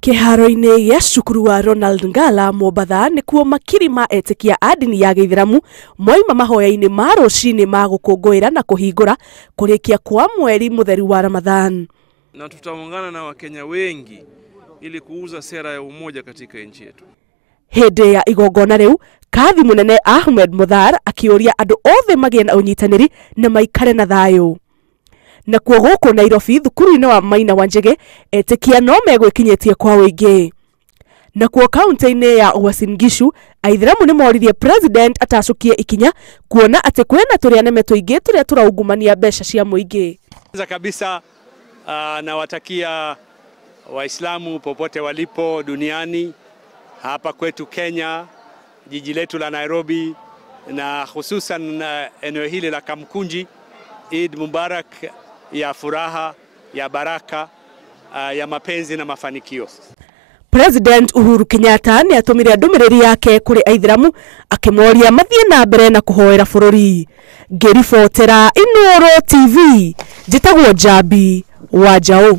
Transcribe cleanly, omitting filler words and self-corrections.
Kiharo-ini gĩa cukuru wa Ronald Ngala Mombatha nĩkuo makiri ma etikia a ndini ya Gĩithĩramu moima mahoya-inĩ ma rũcinĩ ma gũkũngũĩra na kũhingũra kũrĩkia kwa mweri mũtheru wa Ramadhan. Na tutaungana na Wakenya wengi ili kuuza sera ya umoja katika nchi yetu. Hĩndĩ ya igongona rĩu, kathi mũnene Ahmed Muthar akĩũria andũ othe magĩe na ũnyitanĩri na maikare na thayũ. Na kuo gũkũ Nairobi thukuru-inĩ wa Maina wa Njĩgĩ etikia no megwĩkinyĩtie kwa ũingĩ. Na kuo kaunti-inĩ ya Uasin Gishu Aithiramu nĩ moririe president atacukie ikinya kuona atĩ kwĩna tũrĩa neme tũingĩ tũrĩa tũraungumania mbeca cia mũingĩ. Kwanza kabisa nawatakia Waislamu popote walipo duniani, hapa kwetu Kenya, jiji letu la Nairobi na hususan eneo hili la Kamkunji, Eid Mubarak ya furaha, ya baraka, ya mapenzi na mafanikio. President Uhuru Kenyatta nĩ atumire ndũmĩrĩri yake kũrĩ Aithiramu akĩmoria mathiĩ na mbere na kũhoera bũrũri. Ngĩribotera Inooro TV, njĩtagwo Jambi wa Njaũ.